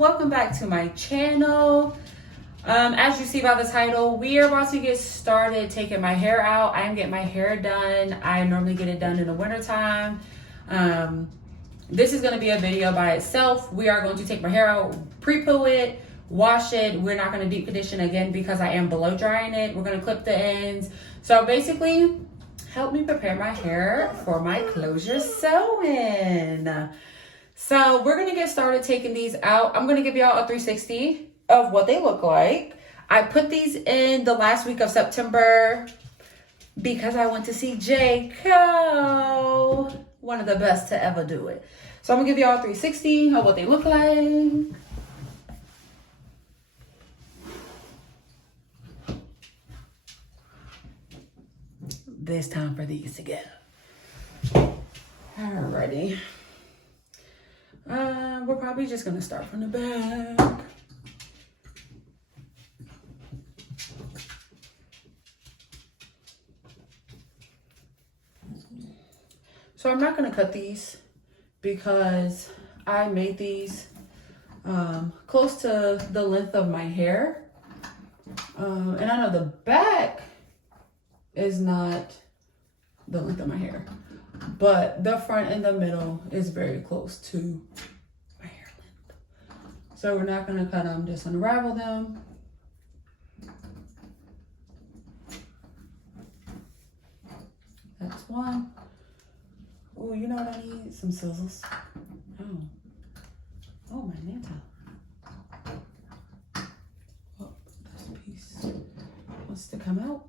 welcome back to my channel. As you see by the title, we are about to get started taking my hair out. I am getting my hair done. I normally get it done in the wintertime. This is going to be a video by itself. We are going to take my hair out, pre-poo it, wash it. We're not going to deep condition again because I am blow drying it. We're going to clip the ends. So basically, help me prepare my hair for my closure sewing. So we're going to get started taking these out. I'm going to give y'all a 360 of what they look like. I put these in the last week of September because I went to see J. Cole, one of the best to ever do it. So I'm going to give y'all a 360 of what they look like. It's time for these to go. Alrighty. We're probably just gonna start from the back. So I'm not gonna cut these because I made these close to the length of my hair. And I know the back is not the length of my hair, but the front and the middle is very close to my hair length. So we're not gonna cut them, just unravel them. That's one. Oh, you know what I need? Some scissors. Oh, my Nanta. Oh, this piece wants to come out.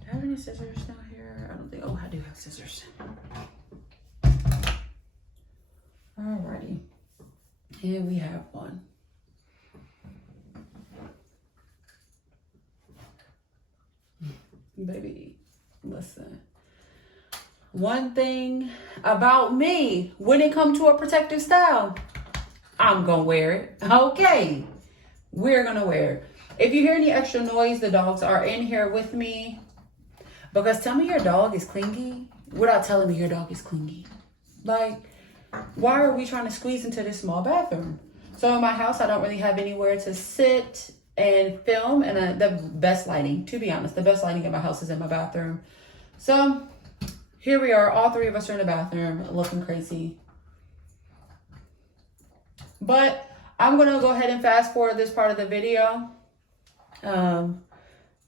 Do I have any scissors down here? I don't think. Oh, I do have scissors. Alrighty. Here we have one. Baby, listen. One thing about me, when it comes to a protective style, I'm gonna wear it. Okay, we're gonna wear it. If you hear any extra noise, the dogs are in here with me. Because tell me your dog is clingy without telling me your dog is clingy. Like, why are we trying to squeeze into this small bathroom? So in my house, I don't really have anywhere to sit and film. And the best lighting, to be honest, the best lighting in my house is in my bathroom. So here we are. All three of us are in the bathroom looking crazy. But I'm going to go ahead and fast forward this part of the video.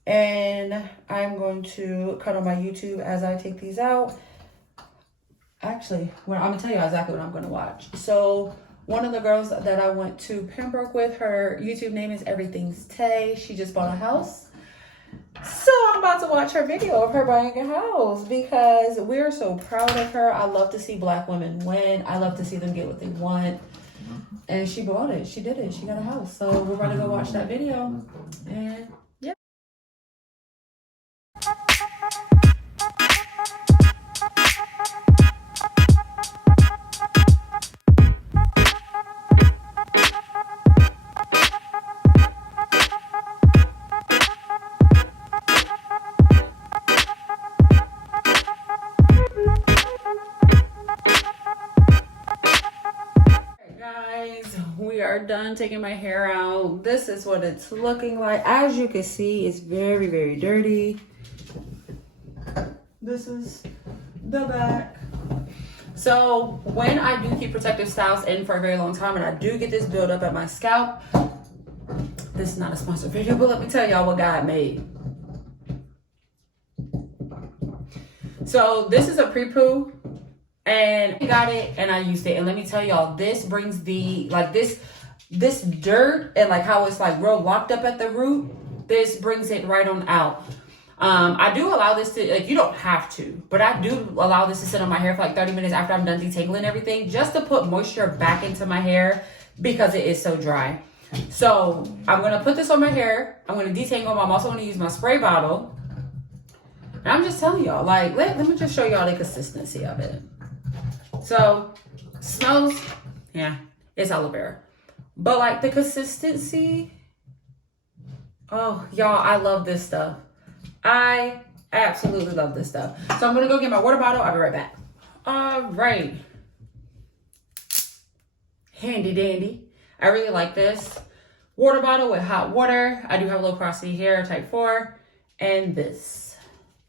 And I'm going to cut on my YouTube as I take these out. Actually, I'm going to tell you exactly what I'm going to watch. So one of the girls that I went to Pembroke with, her YouTube name is Everything's Tay. She just bought a house. So I'm about to watch her video of her buying a house because we're so proud of her. I love to see Black women win. I love to see them get what they want. And she bought it. She did it. She got a house. So we're going to go watch that video. And yeah. We are done taking my hair out. This is what it's looking like. As you can see, it's very, very dirty. This is the back. So when I do keep protective styles in for a very long time and I do get this buildup at my scalp, this is not a sponsored video, but let me tell y'all what God made. So this is a pre-poo. And I got it and I used it. And let me tell y'all, this brings the, like this dirt and like how it's like real locked up at the root. This brings it right on out. I do allow this to, like, you don't have to, but I do allow this to sit on my hair for like 30 minutes after I'm done detangling everything, just to put moisture back into my hair because it is so dry. So I'm going to put this on my hair. I'm going to detangle. I'm also going to use my spray bottle. And I'm just telling y'all, like, let me just show y'all the consistency of it. So, smells, yeah, it's aloe vera. But like the consistency, oh, y'all, I love this stuff. I absolutely love this stuff. So I'm going to go get my water bottle. I'll be right back. All right. Handy dandy. I really like this. Water bottle with hot water. I do have low porosity hair, type 4. And this.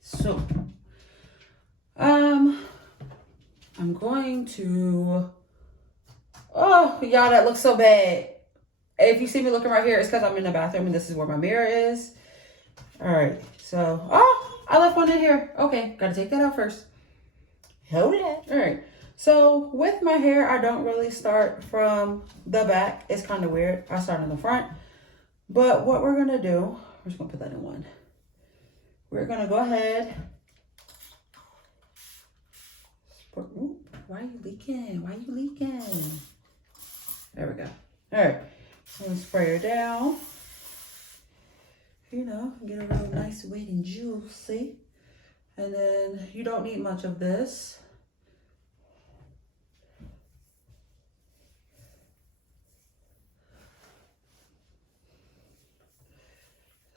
So, I'm going to, oh, y'all, that looks so bad. If you see me looking right here, it's because I'm in the bathroom and this is where my mirror is. All right, so, oh, I left one in here. Okay, gotta take that out first. Hold it. All right, so with my hair, I don't really start from the back. It's kind of weird. I start in the front. But what we're gonna do, we're just gonna put that in one. We're gonna go ahead. Ooh, why are you leaking? Why are you leaking? There we go. All right, I'm gonna spray her down. You know, get it real nice, wet, and juicy. And then you don't need much of this.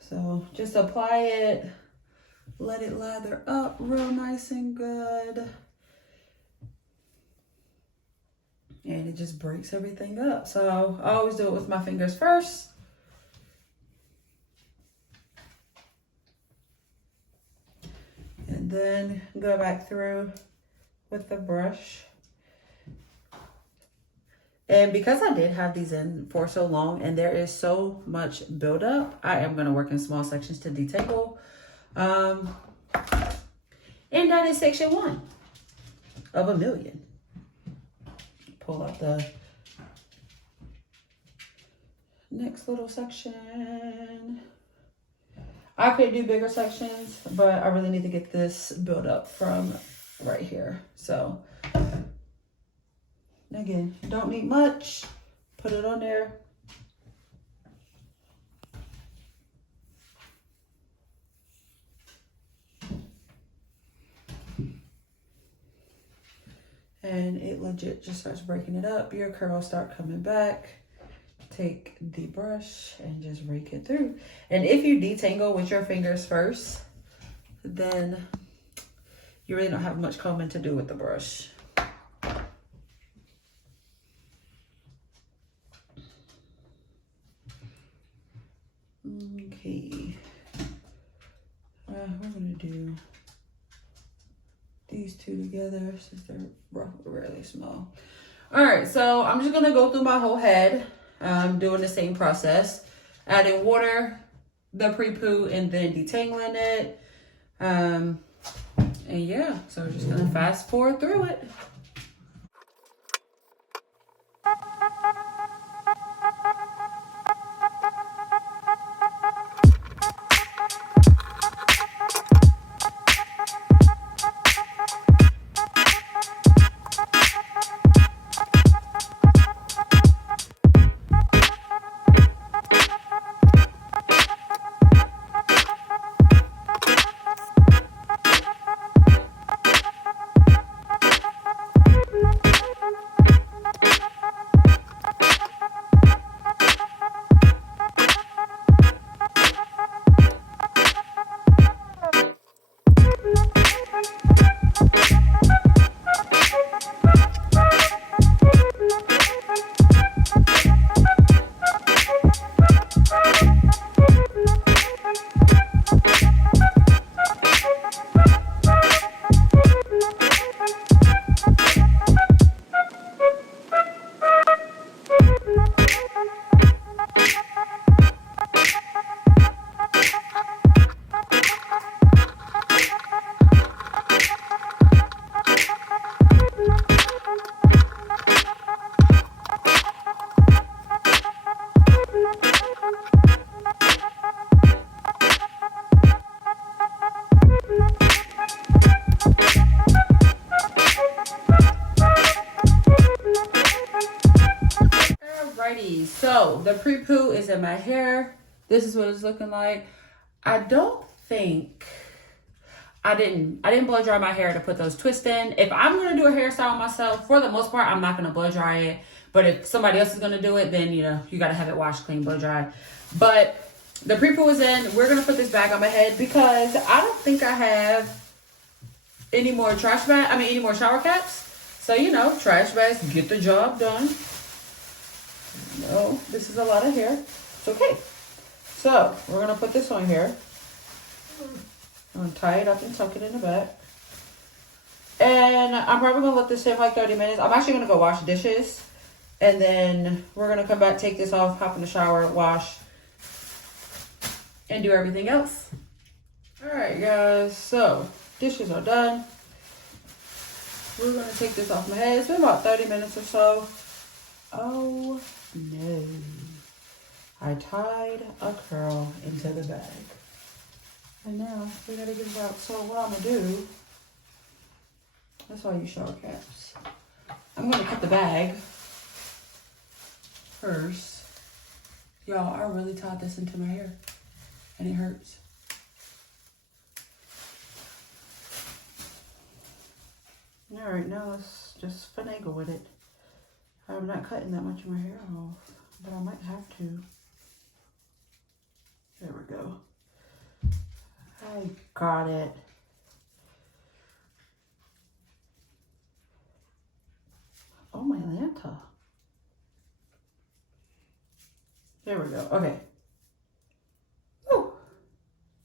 So just apply it, let it lather up real nice and good. And it just breaks everything up. So I always do it with my fingers first. And then go back through with the brush. And because I did have these in for so long and there is so much buildup, I am going to work in small sections to detangle. And that is section 1 of a million. Pull out the next little section. I could do bigger sections, but I really need to get this built up from right here. So again, don't need much. Put it on there. And it legit just starts breaking it up. Your curls start coming back. Take the brush and just rake it through. And if you detangle with your fingers first, then you really don't have much combing to do with the brush. Okay. We're gonna do these two together since they're really small. All right, so I'm just gonna go through my whole head. Doing the same process, adding water, the pre-poo, and then detangling it. And yeah, so we're just gonna fast forward through it. So the pre-poo is in my hair. This is what it's looking like. I don't think I didn't blow dry my hair to put those twists in. If I'm gonna do a hairstyle myself, for the most part, I'm not gonna blow dry it. But if somebody else is gonna do it, then you know you gotta have it washed, clean, blow dry. But the pre-poo is in. We're gonna put this back on my head because I don't think I have any more any more shower caps. So you know, trash bags get the job done. No. this is a lot of hair. It's okay. So we're gonna put this on here. I'm gonna tie it up and tuck it in the back. And I'm probably gonna let this sit for like 30 minutes. I'm actually gonna go wash dishes. And then we're gonna come back, take this off, hop in the shower, wash, and do everything else. Alright guys, so dishes are done. We're gonna take this off my head. It's been about 30 minutes or so. Oh no. I tied a curl into the bag. And now we gotta get it out. So what I'm gonna do, that's why you shower caps. I'm gonna cut the bag first. Y'all, I really tied this into my hair and it hurts. All right, now let's just finagle with it. I'm not cutting that much of my hair off, but I might have to. There we go. I got it. Oh, my Lanta. There we go. Okay. Woo.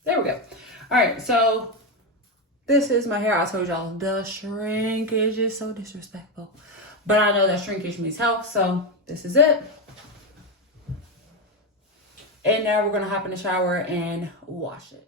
There we go. All right, so this is my hair. I told y'all the shrinkage is so disrespectful. But I know that shrinkage means health, so this is it. And now we're going to hop in the shower and wash it.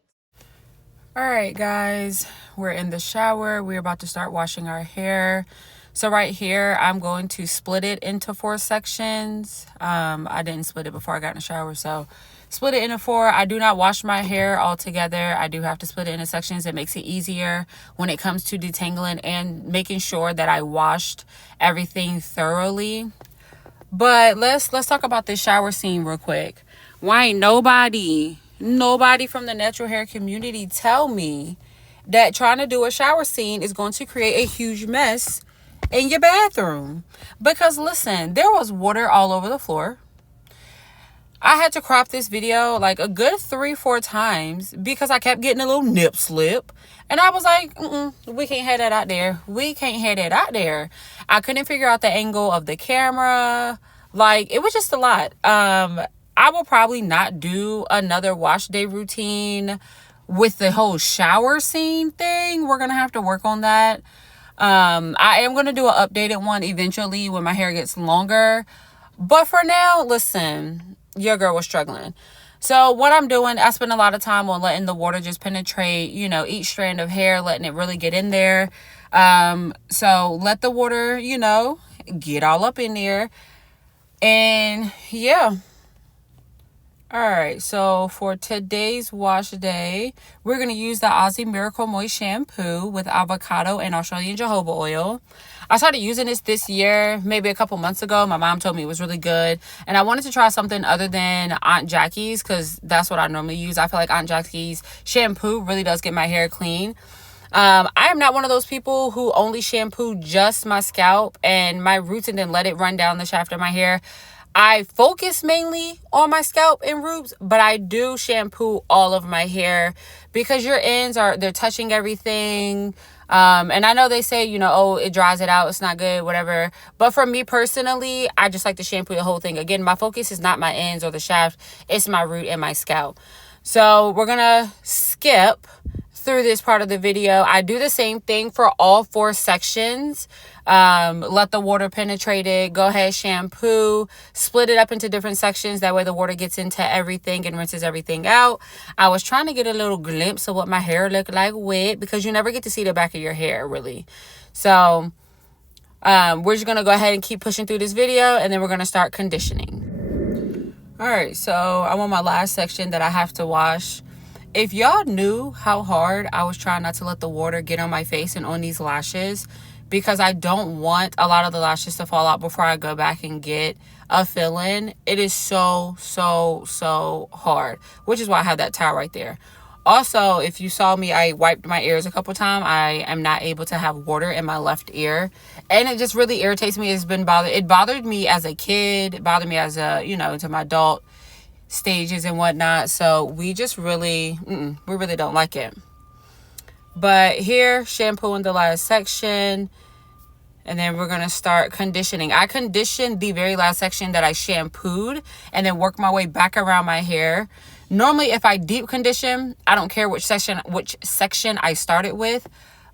All right, guys, we're in the shower. We're about to start washing our hair. So right here, I'm going to split it into 4 sections. I didn't split it before I got in the shower, so split it into 4. I do not wash my hair all together. I do have to split it into sections. It makes it easier when it comes to detangling and making sure that I washed everything thoroughly. But let's talk about this shower scene real quick. Why ain't nobody from the natural hair community tell me that trying to do a shower scene is going to create a huge mess in your bathroom? Because listen, there was water all over the floor. I had to crop this video like a good 3-4 times because I kept getting a little nip slip. And I was like, we can't have that out there. We can't have that out there. I couldn't figure out the angle of the camera. Like, it was just a lot. I will probably not do another wash day routine with the whole shower scene thing. We're going to have to work on that. I am going to do an updated one eventually when my hair gets longer. But for now, listen, your girl was struggling. So what I'm doing, I spend a lot of time on letting the water just penetrate, you know, each strand of hair, letting it really get in there. So let the water, you know, get all up in there. And yeah. All right, so for today's wash day, we're going to use the Aussie Miracle Moist shampoo with avocado and Australian jojoba oil. I started using this year, maybe a couple months ago. My mom told me it was really good. And I wanted to try something other than Aunt Jackie's because that's what I normally use. I feel like Aunt Jackie's shampoo really does get my hair clean. I am not one of those people who only shampoo just my scalp and my roots and then let it run down the shaft of my hair. I focus mainly on my scalp and roots, but I do shampoo all of my hair because your ends they're touching everything. And I know they say, you know, oh, it dries it out. It's not good, whatever. But for me personally, I just like to shampoo the whole thing. Again, my focus is not my ends or the shaft. It's my root and my scalp. So we're going to skip through this part of the video. I do the same thing for all 4 sections. Let the water penetrate it. Go ahead, shampoo, split it up into different sections. That way the water gets into everything and rinses everything out. I was trying to get a little glimpse of what my hair looked like wet because you never get to see the back of your hair really. So we're just going to go ahead and keep pushing through this video and then we're going to start conditioning. All right, so I'm on my last section that I have to wash. If y'all knew how hard I was trying not to let the water get on my face and on these lashes, because I don't want a lot of the lashes to fall out before I go back and get a fill-in. It is so hard, which is why I have that towel right there. Also, if you saw me, I wiped my ears a couple times. I am not able to have water in my left ear, and it just really irritates me. It bothered me as a kid. It bothered me as a, you know, into my adult stages and whatnot. So we just really, we really don't like it. But here, shampoo in the last section. And then we're going to start conditioning. I conditioned the very last section that I shampooed and then work my way back around my hair. Normally, if I deep condition, I don't care which section I started with.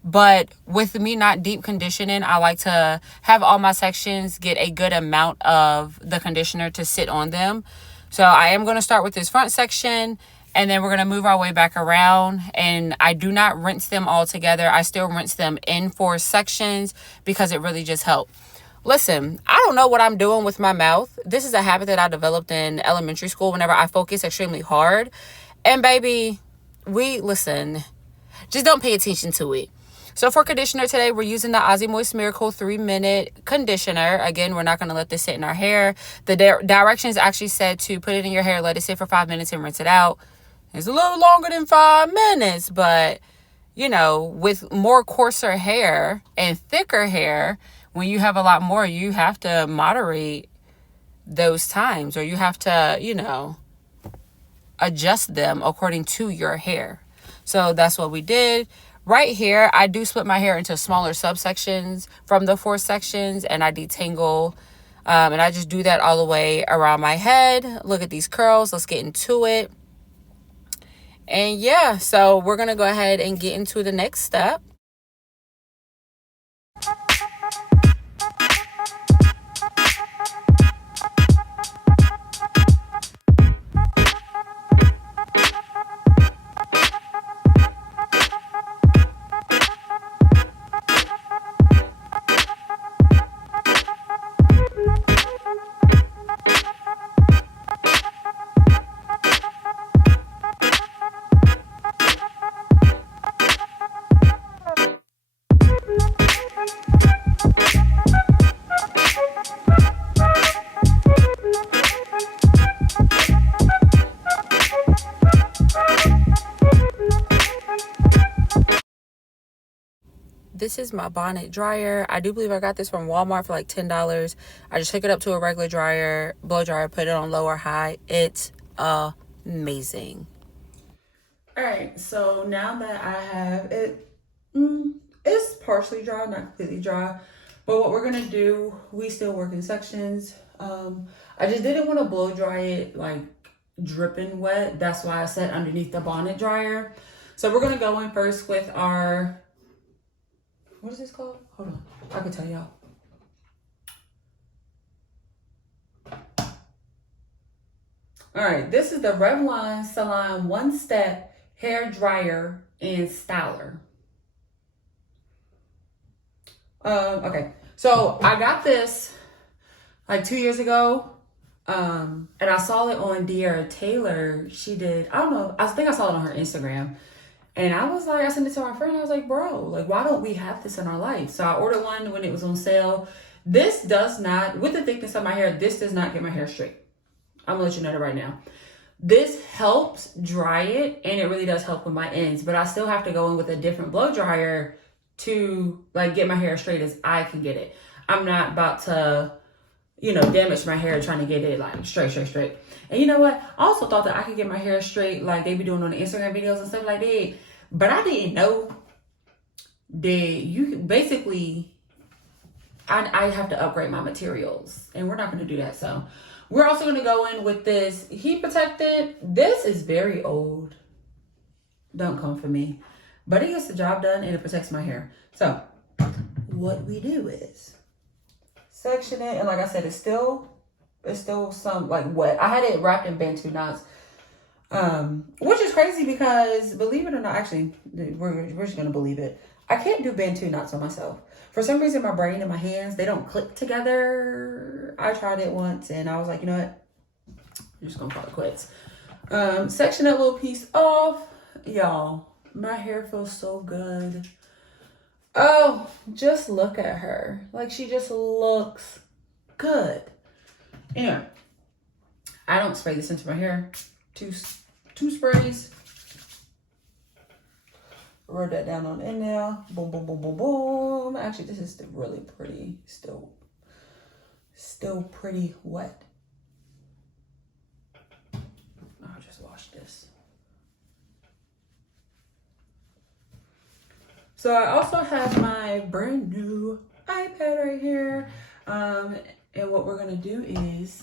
But with me not deep conditioning, I like to have all my sections get a good amount of the conditioner to sit on them. So I am going to start with this front section, and then we're going to move our way back around. And I do not rinse them all together. I still rinse them in 4 sections because it really just helps. Listen, I don't know what I'm doing with my mouth. This is a habit that I developed in elementary school whenever I focus extremely hard. And baby, listen, just don't pay attention to it. So for conditioner today, we're using the Aussie Moist Miracle 3-minute conditioner. Again, we're not going to let this sit in our hair. The directions actually said to put it in your hair, let it sit for 5 minutes and rinse it out. It's a little longer than 5 minutes, but you know, with more coarser hair and thicker hair, when you have a lot more, you have to moderate those times, or you have to, you know, adjust them according to your hair. So that's what we did. Right here, I do split my hair into smaller subsections from the 4 sections, and I detangle. And I just do that all the way around my head. Look at these curls. Let's get into it. And yeah, so we're going to go ahead and get into the next step. This is my bonnet dryer. I do believe I got this from Walmart for like $10. I just hook it up to a regular dryer, blow dryer, put it on low or high. It's amazing. All right, so now that I have it, it's partially dry, not completely dry. But what we're gonna do, we still work in sections. I just didn't want to blow dry it like dripping wet. That's why I set underneath the bonnet dryer. So we're gonna go in first with our, what is this called? Hold on, I can tell y'all. All right, this is the Revlon Salon One Step Hair Dryer and Styler. Okay, so I got this like 2 years ago. And I saw it on De'Ara Taylor. She did, I don't know, I think I saw it on her Instagram. And I was like, I sent it to my friend. I was like, bro, like, why don't we have this in our life? So I ordered one when it was on sale. This does not, with the thickness of my hair, this does not get my hair straight. I'm gonna let you know that right now. This helps dry it, and it really does help with my ends. But I still have to go in with a different blow dryer to like get my hair straight as I can get it. I'm not about to, you know, damage my hair trying to get it like straight. And you know what? I also thought that I could get my hair straight like they be doing on the Instagram videos and stuff like that. But I didn't know that you basically, I have to upgrade my materials, and we're not going to do that. So we're also going to go in with this heat protectant. This is very old. Don't come for me. But it gets the job done, and it protects my hair. So what we do is section it, and like I said, it's still some like wet. I had it wrapped in Bantu knots, which is crazy because, believe it or not, actually we're just gonna believe it, I can't do Bantu knots on myself. For some reason, my brain and my hands, they don't click together. I tried it once and I was like, you know what, I'm just gonna call it quits. Section that little piece off. Y'all, my hair feels so good. Oh, just look at her. Like, she just looks good. Anyway, I don't spray this into my hair. Two sprays. Rub that down on in there. Boom, boom, boom, boom, boom. Actually, this is really pretty. Still pretty wet. I'll just wash this. So I also have my brand new iPad. iPad right here. And what we're gonna do is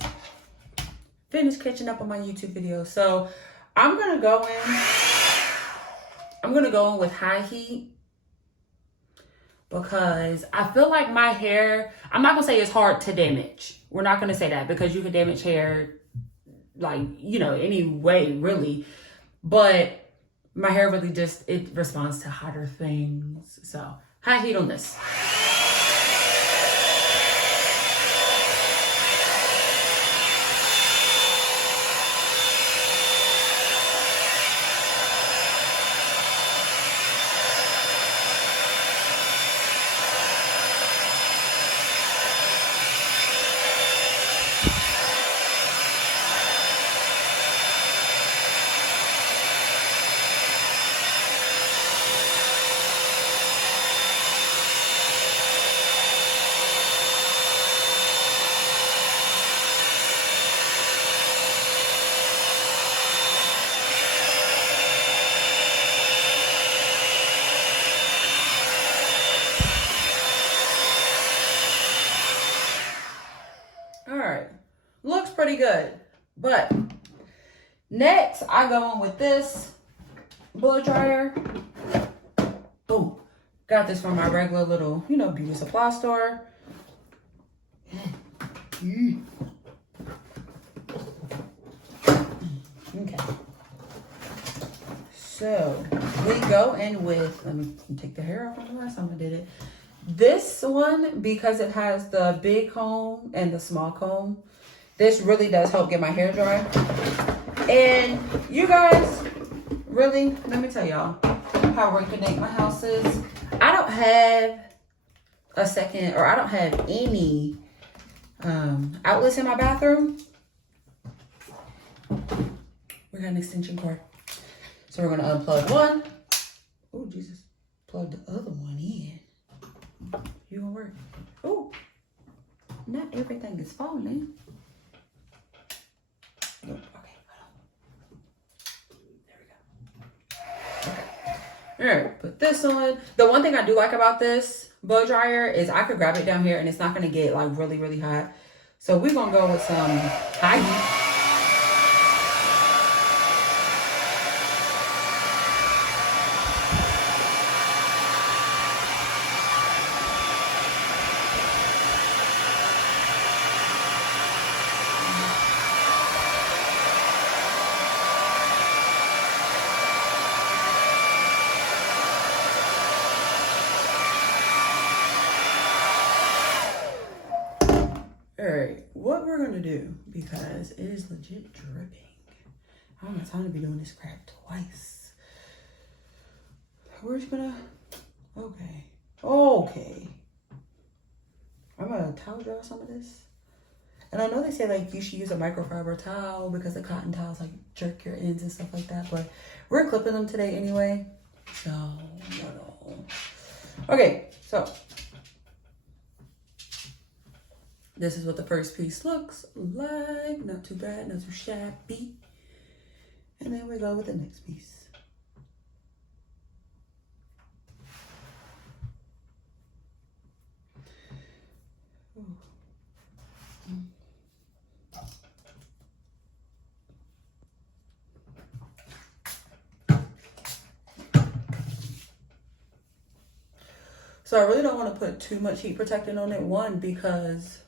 finish catching up on my YouTube videos. So I'm gonna go in with high heat because I feel like my hair, I'm not gonna say it's hard to damage. We're not gonna say that because you can damage hair like, you know, any way really. But my hair really just, it responds to hotter things. So high heat on this. All right, looks pretty good. But next I go in with this blow dryer. Boom. Got this from my regular little, you know, beauty supply store. Okay. So we go in with, let me take the hair off from the last time I did it. This one, because it has the big comb and the small comb, this really does help get my hair dry. And you guys, really, let me tell y'all how rinky-dink my house is. I don't have a second, or I don't have any outlets in my bathroom. We got an extension cord. So we're gonna unplug one. Oh, Jesus. Plug the other one in. You gonna work? Oh, not everything is falling. Nope. Okay, hold on. There we go. Okay. All right, put this on. The one thing I do like about this blow dryer is I could grab it down here and it's not gonna get like really, really hot. So we're gonna go with some high heat. What we're gonna do, because it is legit dripping. I don't have time to be doing this crap twice. We're just gonna, okay. I'm gonna towel dry some of this. And I know they say like you should use a microfiber towel because the cotton towels like jerk your ends and stuff like that. But we're clipping them today anyway. So, no. Okay, so. This is what the first piece looks like. Not too bad, not too shabby. And then we go with the next piece. So I really don't want to put too much heat protectant on it. One, because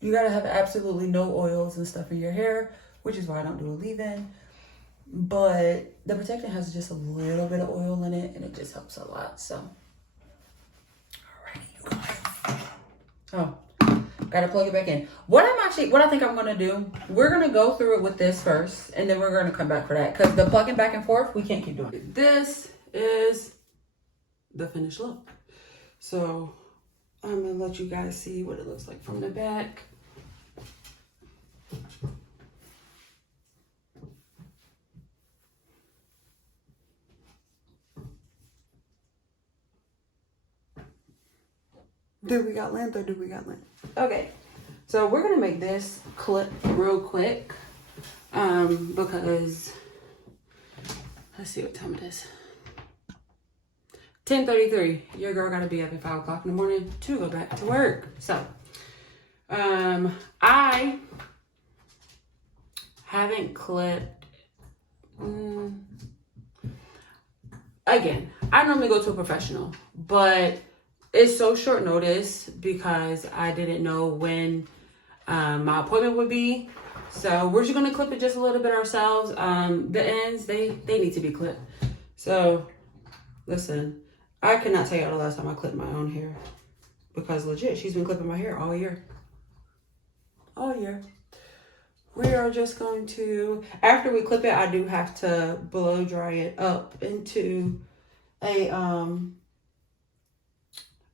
you gotta have absolutely no oils and stuff in your hair, which is why I don't do a leave-in. But the protectant has just a little bit of oil in it, and it just helps a lot. So, alrighty, you guys. Oh, gotta plug it back in. What I think I'm gonna do, we're gonna go through it with this first, and then we're gonna come back for that, because the plugging back and forth, we can't keep doing it. This is the finished look. So I'm gonna let you guys see what it looks like from the back. Do we got length or do we got length? Okay, so we're gonna make this clip real quick because let's see what time it is. 10:33. Your girl gotta be up at 5 o'clock in the morning to go back to work. So, I haven't clipped. Again, I normally go to a professional, but it's so short notice because I didn't know when my appointment would be. So we're just gonna clip it just a little bit ourselves. The ends, they need to be clipped. So listen, I cannot tell you the last time I clipped my own hair because legit, she's been clipping my hair all year. All year. We are just going to, after we clip it, I do have to blow dry it up into a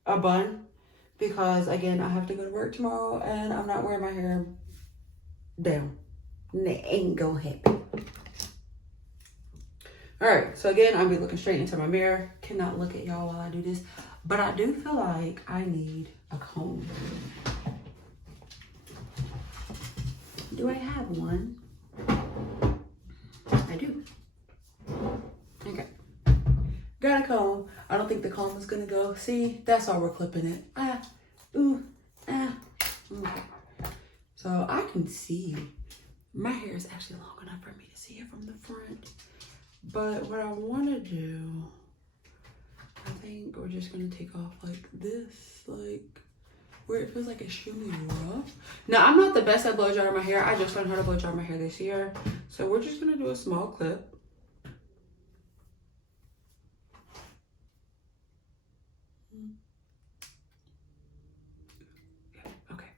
bun because again, I have to go to work tomorrow and I'm not wearing my hair down. It ain't gonna happen. All right, so again, I'll be looking straight into my mirror. Cannot look at y'all while I do this, but I do feel like I need a comb. Do I have one? I do. Okay. Got a comb. I don't think the comb is gonna go. See, that's why we're clipping it. Okay. So I can see. My hair is actually long enough for me to see it from the front. But what I wanna do, I think we're just gonna take off like this, like where it feels like it's extremely rough. Now, I'm not the best at blow drying my hair. I just learned how to blow dry my hair this year. So we're just gonna do a small clip. Okay.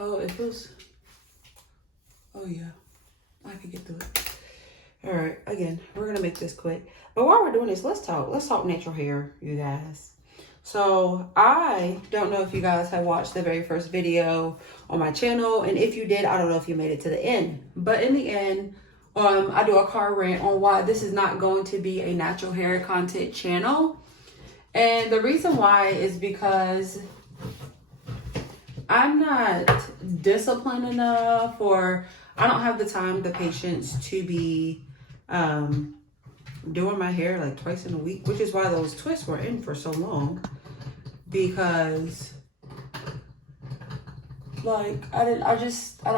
Oh, it feels, oh yeah, I can get through it. All right, again, we're gonna make this quick. But while we're doing this, let's talk natural hair, you guys. So I don't know if you guys have watched the very first video on my channel. And if you did, I don't know if you made it to the end. But in the end, I do a car rant on why this is not going to be a natural hair content channel. And the reason why is because I'm not disciplined enough, or I don't have the time, the patience to be doing my hair like twice in a week, which is why those twists were in for so long, because like I don't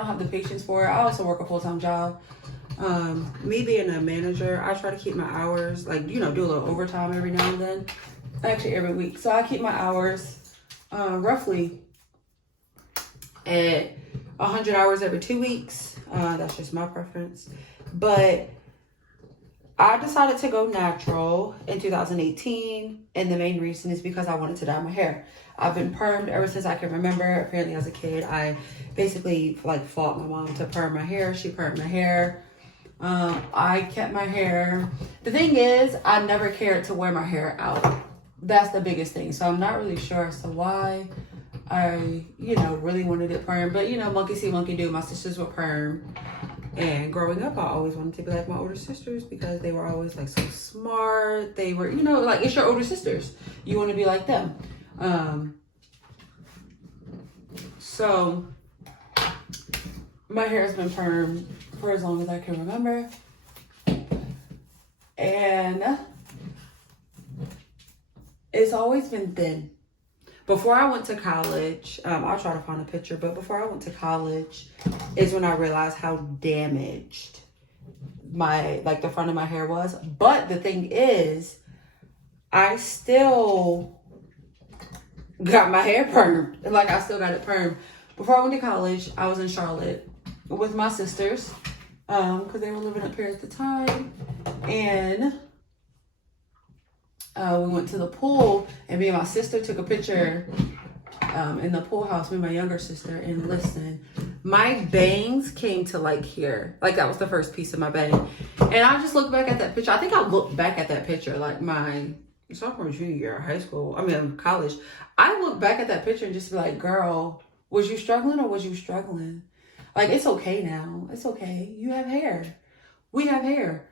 have the patience for it. I also work a full-time job. Me being a manager, I try to keep my hours, like, you know, do a little overtime every now and then, actually every week. So I keep my hours roughly at 100 hours every 2 weeks. That's just my preference. But I decided to go natural in 2018, and the main reason is because I wanted to dye my hair. I've been permed ever since I can remember. Apparently, as a kid, I basically like fought my mom to perm my hair. She permed my hair. I kept my hair. The thing is, I never cared to wear my hair out. That's the biggest thing. So I'm not really sure as to why I, really wanted it permed. But, monkey see, monkey do. My sisters were permed. And growing up, I always wanted to be like my older sisters because they were always like so smart. They were, like it's your older sisters. You want to be like them. So my hair has been permed for as long as I can remember. And it's always been thin. Before I went to college, I'll try to find a picture, but before I went to college is when I realized how damaged the front of my hair was. But the thing is, I still got my hair permed. Like, I still got it permed. Before I went to college, I was in Charlotte with my sisters, because they were living up here at the time. And we went to the pool, and me and my sister took a picture in the pool house, me and my younger sister. And listen, my bangs came to like here. Like, that was the first piece of my bang. And I just look back at that picture. I think I looked back at that picture like my sophomore, junior year of high school. College. I look back at that picture and just be like, girl, was you struggling or was you struggling? Like, it's okay now. It's okay. You have hair. We have hair.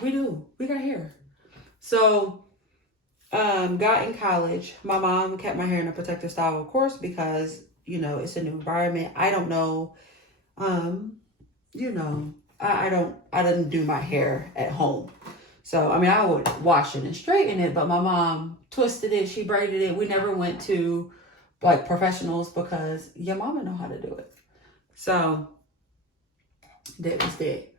We do. We got hair. So, got in college. My mom kept my hair in a protective style, of course, because, it's a new environment. I don't know. I didn't do my hair at home. So, I mean, I would wash it and straighten it, but my mom twisted it. She braided it. We never went to like professionals because your mama know how to do it. So that was that.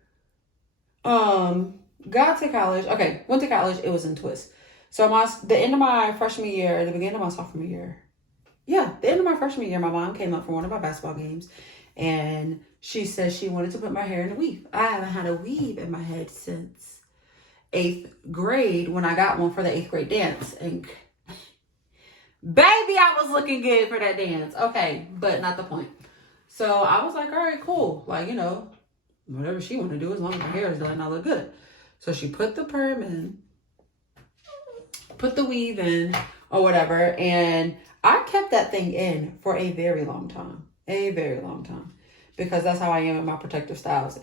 Got to college. Okay, went to college. It was in twist. So the end of my freshman year, the beginning of my sophomore year. Yeah, the end of my freshman year, my mom came up for one of my basketball games, and she said she wanted to put my hair in a weave. I haven't had a weave in my head since 8th grade when I got one for the 8th grade dance. And baby, I was looking good for that dance. Okay, but not the point. So I was like, all right, cool. Like, you know, whatever she want to do, as long as my hair is done, I look good. So she put the perm in, put the weave in, or whatever. And I kept that thing in for a very long time. A very long time. Because that's how I am in my protective styles.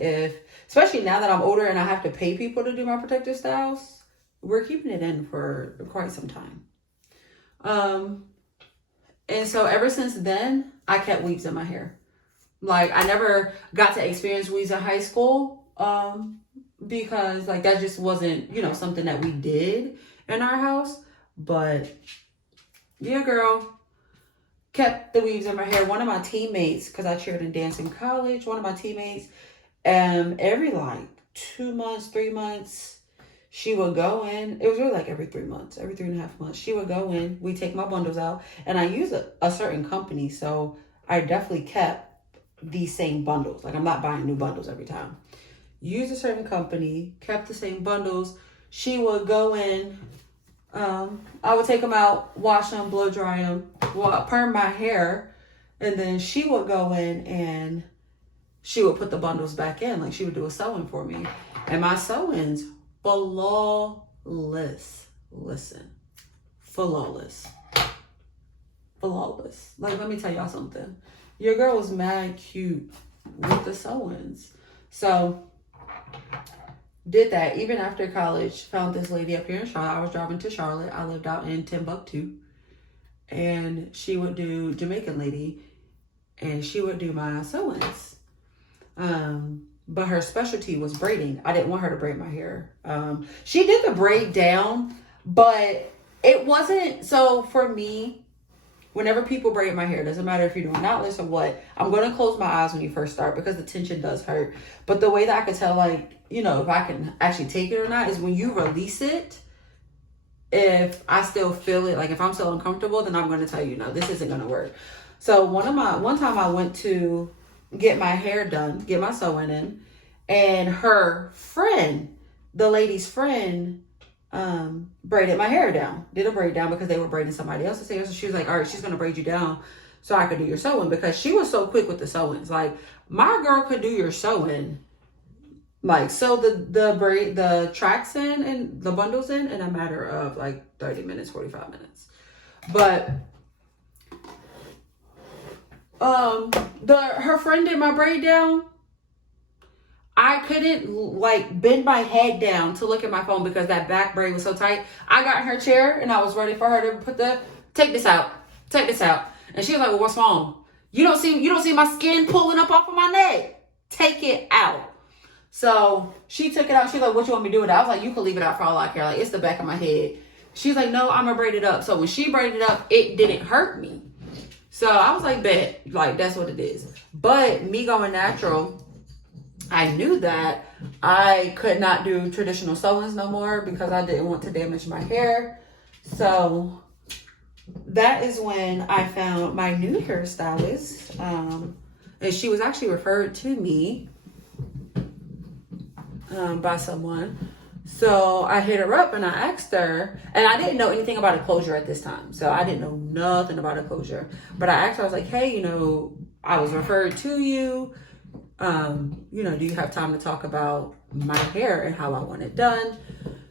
Especially now that I'm older and I have to pay people to do my protective styles, we're keeping it in for quite some time. And so ever since then, I kept weaves in my hair. Like, I never got to experience weaves in high school, because like that just wasn't, you know, something that we did in our house. But yeah, girl, kept the weaves in my hair. One of my teammates, because I cheered and danced in college, one of my teammates, every like 2 months, 3 months, she would go in. It was really like every 3 months, every 3.5 months. She would go in. We take my bundles out, and I use a certain company, so I definitely kept these same bundles. Like, I'm not buying new bundles every time. Use a certain company, kept the same bundles. She would go in. I would take them out, wash them, blow dry them, perm my hair, and then she would go in and she would put the bundles back in. Like, she would do a sewing for me, and my sewings flawless. Listen, flawless. Like, let me tell y'all something. Your girl was mad cute with the sewings. So did that. Even after college, found this lady up here in Charlotte. I was driving to Charlotte. I lived out in Timbuktu. And she would do, Jamaican lady, and she would do my sewings. But her specialty was braiding. I didn't want her to braid my hair. She did the braid down, but it wasn't, so for me, whenever people braid my hair, doesn't matter if you're doing knotless or what, I'm going to close my eyes when you first start because the tension does hurt. But the way that I could tell, like, you know, if I can actually take it or not is when you release it. If I still feel it, like if I'm still uncomfortable, then I'm going to tell you, no, this isn't going to work. So one time I went to get my hair done, get my sewing in, and her friend, the lady's friend, braided my hair down, did a braid down because they were braiding somebody else's hair. So she was like, all right, she's going to braid you down so I could do your sewing, because she was so quick with the sewings. Like, my girl could do your sewing, like, sew the tracks in and the bundles in a matter of like 30 minutes, 45 minutes. But her friend did my braid down. I couldn't like bend my head down to look at my phone because that back braid was so tight. I got in her chair and I was ready for her to take this out. And she was like, well, what's wrong? You don't see my skin pulling up off of my neck. Take it out. So she took it out. She's like, what you want me to do with it? I was like, you can leave it out for all I care. Like, it's the back of my head. She's like, no, I'm gonna braid it up. So when she braided it up, it didn't hurt me. So I was like, bet, like, that's what it is. But me going natural, I knew that I could not do traditional sewings no more because I didn't want to damage my hair. So that is when I found my new hairstylist. And she was actually referred to me by someone. So I hit her up and I asked her, and I didn't know anything about a closure at this time. So I didn't know nothing about a closure. But I asked her, I was like, hey, you know, I was referred to you. You know, do you have time to talk about my hair and how I want it done?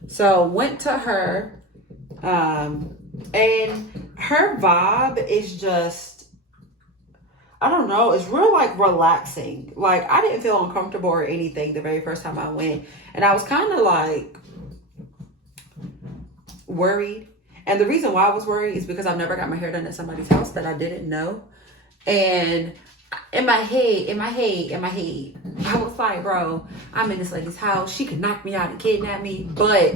So went to her, and her vibe is just, I don't know, it's real like relaxing. Like, I didn't feel uncomfortable or anything the very first time I went. And I was kind of like worried. And the reason why I was worried is because I've never got my hair done at somebody's house that I didn't know. And in my head, I was like, bro, I'm in this lady's house. She could knock me out and kidnap me. But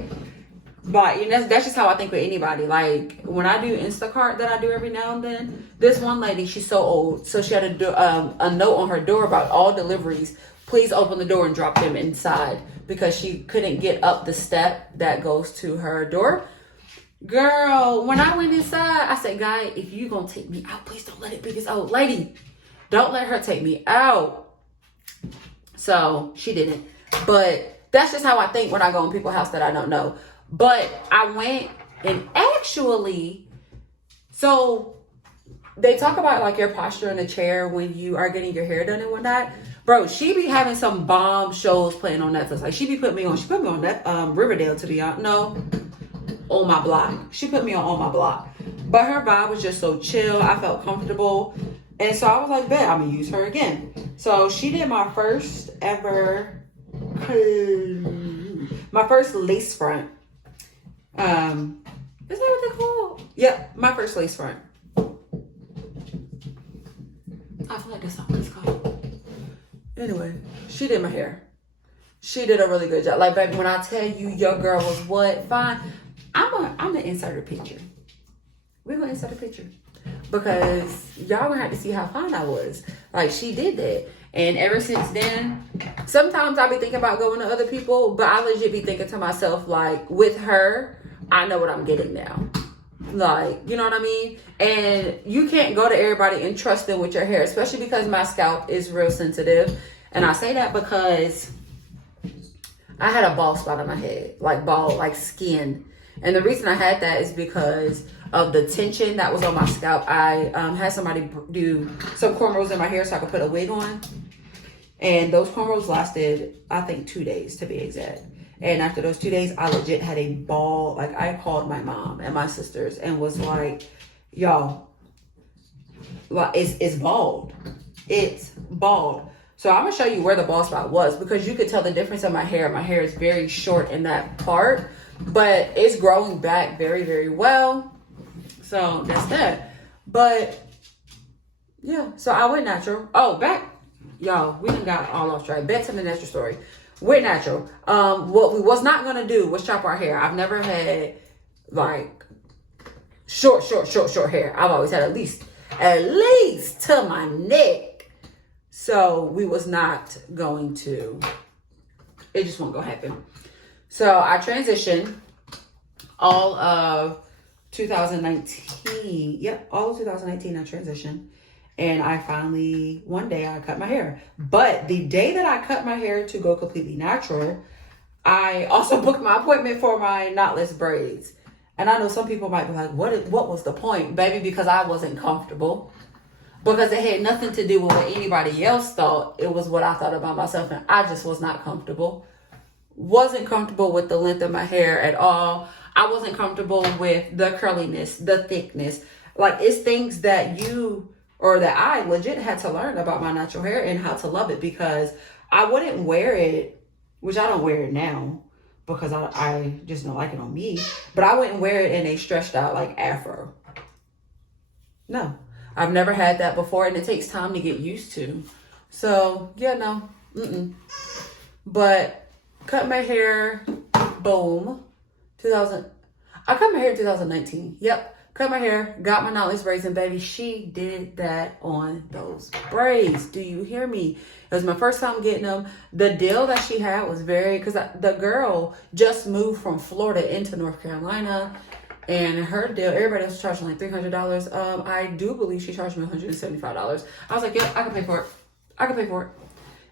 you know, that's just how I think with anybody. Like, when I do Instacart that I do every now and then, this one lady, she's so old. So she had a note on her door about all deliveries. Please open the door and drop them inside, because she couldn't get up the step that goes to her door. Girl, when I went inside, I said, guy, if you gonna take me out, please don't let it be this old lady. Don't let her take me out. So she didn't. But that's just how I think when I go in people's house that I don't know. But I went and actually, so they talk about like your posture in the chair when you are getting your hair done and whatnot. Bro, she be having some bomb shows playing on Netflix. Like, she put me on that Riverdale, to be honest. No, on my block. She put me on my block. But her vibe was just so chill. I felt comfortable. And so I was like, bet, I'm going to use her again. So she did my first ever, my first lace front. Is that what they're called? Yep, my first lace front. I feel like that's not what it's called. Anyway, she did my hair. She did a really good job. Like, baby, when I tell you your girl was what? Fine. I'm gonna insert a picture. We're gonna insert a picture. Because y'all gonna have to see how fine I was. Like, she did that. And ever since then, sometimes I be thinking about going to other people, but I legit be thinking to myself, like, with her, I know what I'm getting now. Like, you know what I mean? And you can't go to everybody and trust them with your hair, especially because my scalp is real sensitive. And I say that because I had a bald spot on my head, like bald, like skin. And the reason I had that is because of the tension that was on my scalp. I had somebody do some cornrows in my hair so I could put a wig on. And those cornrows lasted, I think, 2 days to be exact. And after those 2 days, I legit had a bald, like, I called my mom and my sisters and was like, y'all, like, it's bald. It's bald. So I'm going to show you where the bald spot was, because you could tell the difference in my hair. My hair is very short in that part, but it's growing back very, very well. So that's that. But yeah, so I went natural. Oh, back, y'all, we done got all off track. Back to the natural story. Went natural. What we was not gonna do was chop our hair. I've never had like short hair. I've always had at least to my neck. So we was not going to. It just won't go happen. So I transitioned all of 2019. Yep, all of 2019 I transitioned. And I finally, one day I cut my hair. But the day that I cut my hair to go completely natural, I also booked my appointment for my knotless braids. And I know some people might be like, what was the point? Baby, because I wasn't comfortable. Because it had nothing to do with what anybody else thought. It was what I thought about myself. And I just was not comfortable. Wasn't comfortable with the length of my hair at all. I wasn't comfortable with the curliness, the thickness. Like, it's things that I legit had to learn about my natural hair and how to love it, because I wouldn't wear it, which I don't wear it now because I just don't like it on me, but I wouldn't wear it in a stretched out like afro. No, I've never had that before, and it takes time to get used to. So yeah, no, But cut my hair, boom, I cut my hair in 2019. Yep. Cut my hair, got my knotless braids, and baby, she did that on those braids. Do you hear me? It was my first time getting them. The deal that she had was because the girl just moved from Florida into North Carolina, and her deal, everybody else was charging like $300. I do believe she charged me $175. I was like, yeah, I can pay for it.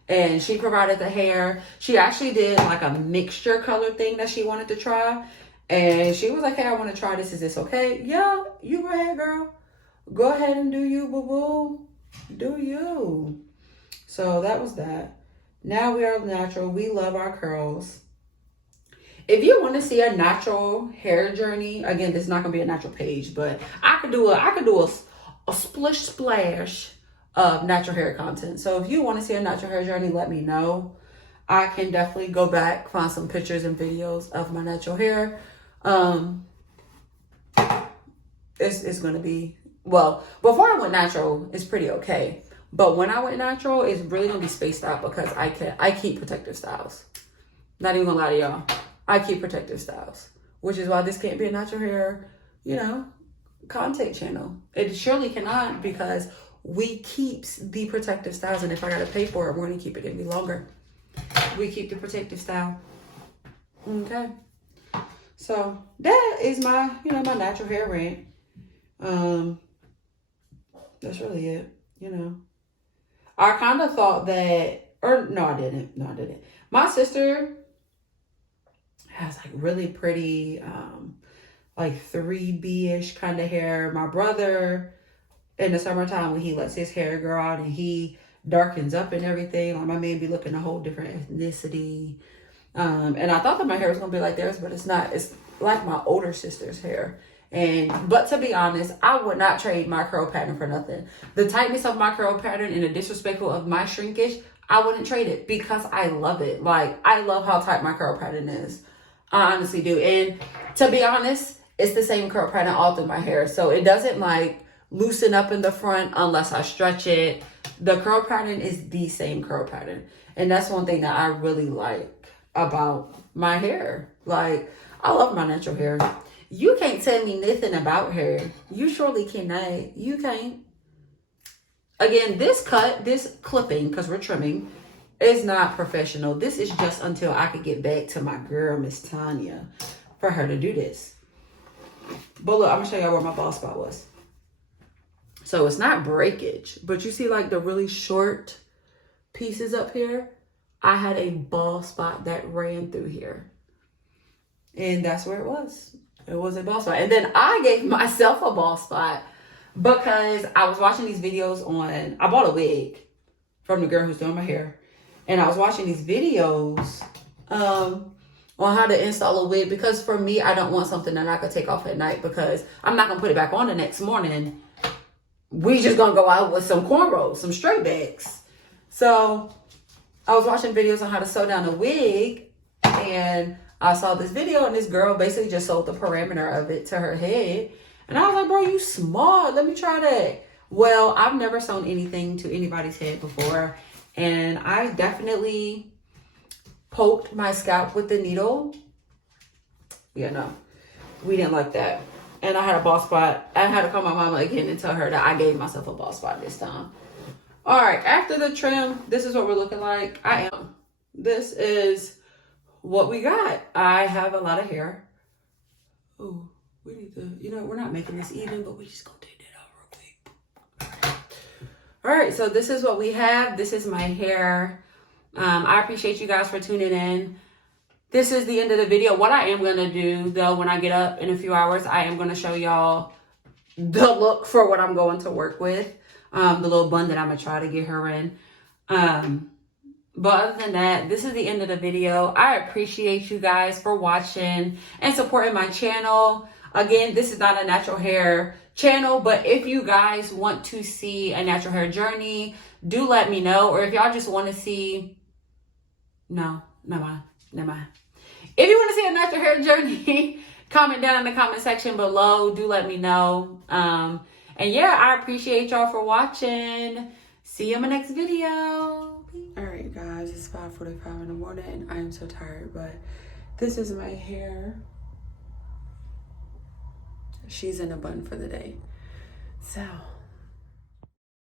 And she provided the hair. She actually did like a mixture color thing that she wanted to try. And she was like, hey, I want to try this. Is this okay? Yeah, you go ahead, girl. Go ahead and do you, boo-boo. Do you. So that was that. Now we are natural. We love our curls. If you want to see a natural hair journey, again, this is not going to be a natural page, but I could do a splish splash of natural hair content. So if you want to see a natural hair journey, let me know. I can definitely go back, find some pictures and videos of my natural hair. It's going to be, well, before I went natural, it's pretty okay. But when I went natural, it's really gonna be spaced out because I keep protective styles. Not even gonna lie to y'all. I keep protective styles, which is why this can't be a natural hair, you know, content channel. It surely cannot, because we keeps the protective styles, and if I gotta pay for it, we're gonna keep it any longer. We keep the protective style. Okay. So that is my, you know, my natural hair rant. That's really it, you know. I kind of thought that, or no, I didn't. No, I didn't. My sister has like really pretty, like 3B-ish kind of hair. My brother, in the summertime, when he lets his hair grow out and he darkens up and everything, like my man be looking a whole different ethnicity. And I thought that my hair was gonna be like theirs, but it's not. It's like my older sister's hair. But to be honest, I would not trade my curl pattern for nothing. The tightness of my curl pattern and the disrespectful of my shrinkage, I wouldn't trade it because I love it. Like, I love how tight my curl pattern is. I honestly do. And to be honest, it's the same curl pattern all through my hair. So it doesn't like loosen up in the front unless I stretch it. The curl pattern is the same curl pattern. And that's one thing that I really like about my hair. Like, I love my natural hair. You can't tell me nothing about hair. You surely cannot. You can't. Again, this clipping, because we're trimming, is not professional. This is just until I could get back to my girl, Miss Tanya, for her to do this. But look, I'm going to show y'all where my bald spot was. So it's not breakage, but you see like the really short pieces up here? I had a bald spot that ran through here. And that's where it was. It was a bald spot. And then I gave myself a bald spot because I was watching these videos on, I bought a wig from the girl who's doing my hair. And I was watching these videos on how to install a wig, because for me, I don't want something that I could take off at night because I'm not going to put it back on the next morning. We just going to go out with some cornrows, some straight backs. So I was watching videos on how to sew down a wig, and I saw this video, and this girl basically just sewed the parameter of it to her head. And I was like, bro, you smart. Let me try that. Well, I've never sewn anything to anybody's head before. And I definitely poked my scalp with the needle. Yeah, no, we didn't like that. And I had a bald spot. I had to call my mama again and tell her that I gave myself a bald spot this time. All right, after the trim, this is what we're looking like. This is what we got. I have a lot of hair. Oh, we need to, you know, we're not making this even, but we just gonna take that out real quick. All right, so this is what we have. This is my hair. I appreciate you guys for tuning in. This is the end of the video. What I am gonna do though, when I get up in a few hours, I am gonna show y'all the look for what I'm going to work with. The little bun that I'm gonna try to get her in. But other than that, this is the end of the video. I appreciate you guys for watching and supporting my channel. Again, this is not a natural hair channel, but if you guys want to see a natural hair journey, do let me know. Or if y'all just want to see, no, never mind. If you want to see a natural hair journey, comment down in the comment section below. Do let me know. And yeah, I appreciate y'all for watching. See you in my next video. All right, guys, it's 5:45 in the morning. I am so tired, but this is my hair. She's in a bun for the day. So